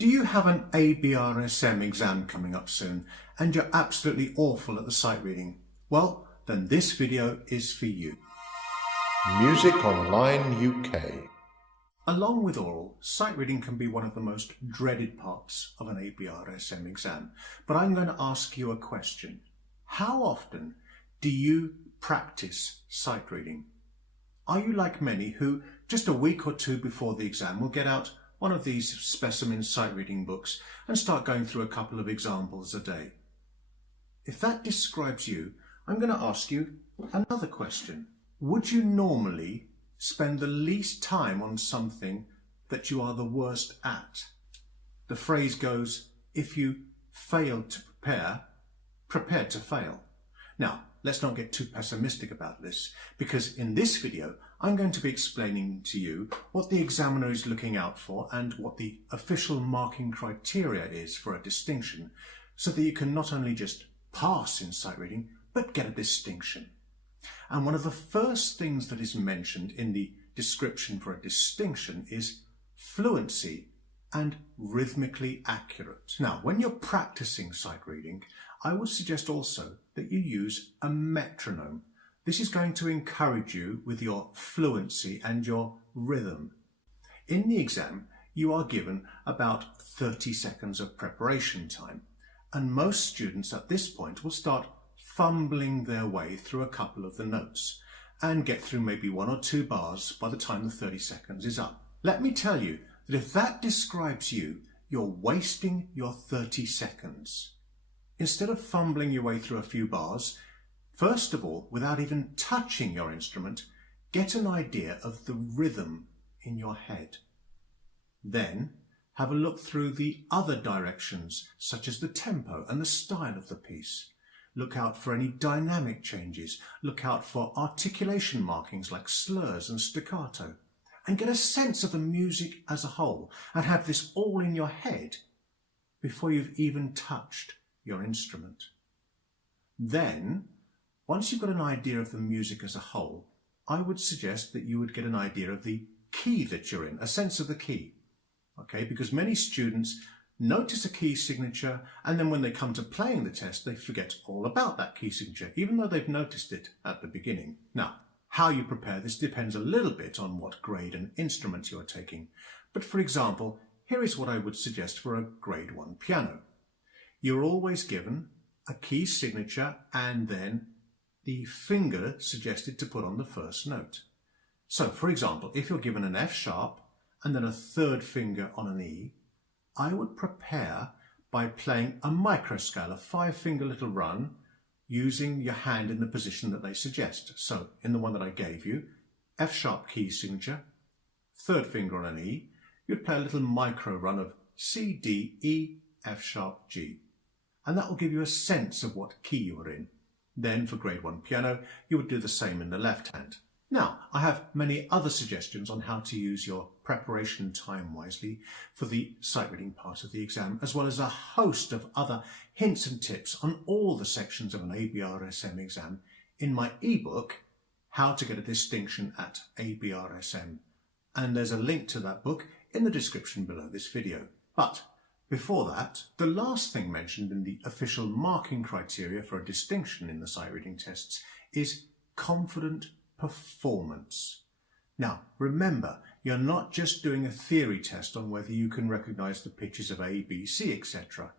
Do you have an ABRSM exam coming up soon and you're absolutely awful at the sight reading? Well, then this video is for you. Music Online UK. Along with oral, sight reading can be one of the most dreaded parts of an ABRSM exam. But I'm going to ask you a question. How often do you practice sight reading? Are you like many who, just a week or two before the exam, will get out one of these specimen sight reading books and start going through a couple of examples a day? If that describes you, I'm going to ask you another question. Would you normally spend the least time on something that you are the worst at? The phrase goes, if you fail to prepare, prepare to fail. Now, let's not get too pessimistic about this, because in this video, I'm going to be explaining to you what the examiner is looking out for and what the official marking criteria is for a distinction, so that you can not only just pass in sight reading, but get a distinction. And one of the first things that is mentioned in the description for a distinction is fluency and rhythmically accurate. Now, when you're practicing sight reading, I would suggest also that you use a metronome. This is going to encourage you with your fluency and your rhythm. In the exam, you are given about 30 seconds of preparation time, and most students at this point will start fumbling their way through a couple of the notes and get through maybe one or two bars by the time the 30 seconds is up. Let me tell you that if that describes you, you're wasting your 30 seconds. Instead of fumbling your way through a few bars, first of all, without even touching your instrument, get an idea of the rhythm in your head. Then have a look through the other directions, such as the tempo and the style of the piece. Look out for any dynamic changes. Look out for articulation markings like slurs and staccato. And get a sense of the music as a whole, and have this all in your head before you've even touched your instrument. Then, once you've got an idea of the music as a whole, I would suggest that you would get an idea of the key that you're in, a sense of the key. Okay, because many students notice a key signature, and then when they come to playing the test, they forget all about that key signature, even though they've noticed it at the beginning. Now, how you prepare this depends a little bit on what grade and instrument you're taking. But for example, here is what I would suggest for a grade 1 piano. You're always given a key signature and then the finger suggested to put on the first note. So, for example, if you're given an F sharp and then a third finger on an E, I would prepare by playing a microscale, a 5-finger little run, using your hand in the position that they suggest. So, in the one that I gave you, F sharp key signature, third finger on an E, you'd play a little micro run of C, D, E, F sharp, G. And that will give you a sense of what key you are in. Then for grade 1 piano, you would do the same in the left hand. Now, I have many other suggestions on how to use your preparation time wisely for the sight reading part of the exam, as well as a host of other hints and tips on all the sections of an ABRSM exam in my ebook, How to Get a Distinction at ABRSM. And there's a link to that book in the description below this video. But before that, the last thing mentioned in the official marking criteria for a distinction in the sight reading tests is confident performance. Now, remember, you're not just doing a theory test on whether you can recognize the pitches of A, B, C, etc.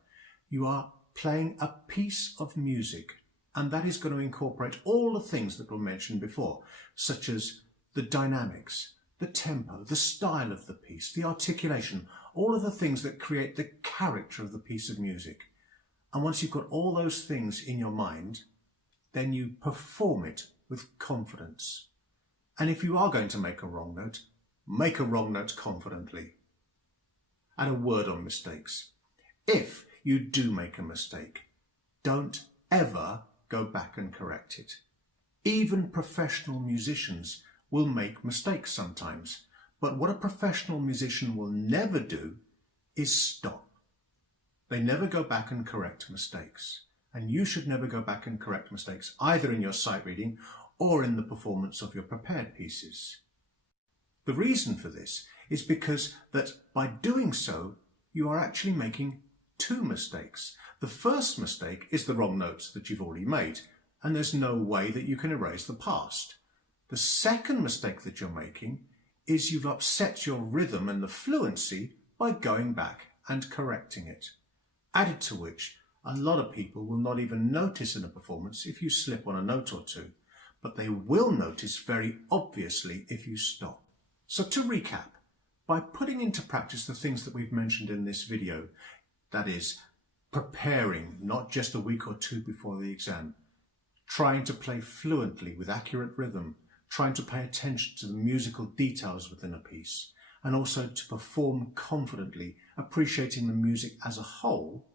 You are playing a piece of music, and that is going to incorporate all the things that were mentioned before, such as the dynamics, the tempo, the style of the piece, the articulation, all of the things that create the character of the piece of music. And once you've got all those things in your mind, then you perform it with confidence. And if you are going to make a wrong note confidently. And a word on mistakes. If you do make a mistake, don't ever go back and correct it. Even professional musicians will make mistakes sometimes. But what a professional musician will never do is stop. They never go back and correct mistakes. And you should never go back and correct mistakes, either in your sight reading or in the performance of your prepared pieces. The reason for this is because that by doing so, you are actually making two mistakes. The first mistake is the wrong notes that you've already made, and there's no way that you can erase the past. The second mistake that you're making is you've upset your rhythm and the fluency by going back and correcting it. Added to which, a lot of people will not even notice in a performance if you slip on a note or two, but they will notice very obviously if you stop. So to recap, by putting into practice the things that we've mentioned in this video, that is, preparing not just a week or two before the exam, trying to play fluently with accurate rhythm, trying to pay attention to the musical details within a piece, and also to perform confidently, appreciating the music as a whole,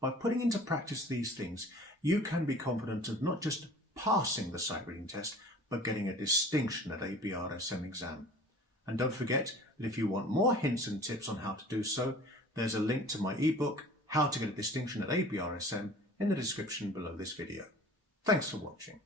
by putting into practice these things, you can be confident of not just passing the sight reading test, but getting a distinction at ABRSM exam. And don't forget that if you want more hints and tips on how to do so, there's a link to my ebook, How to Get a Distinction at ABRSM, in the description below this video. Thanks for watching.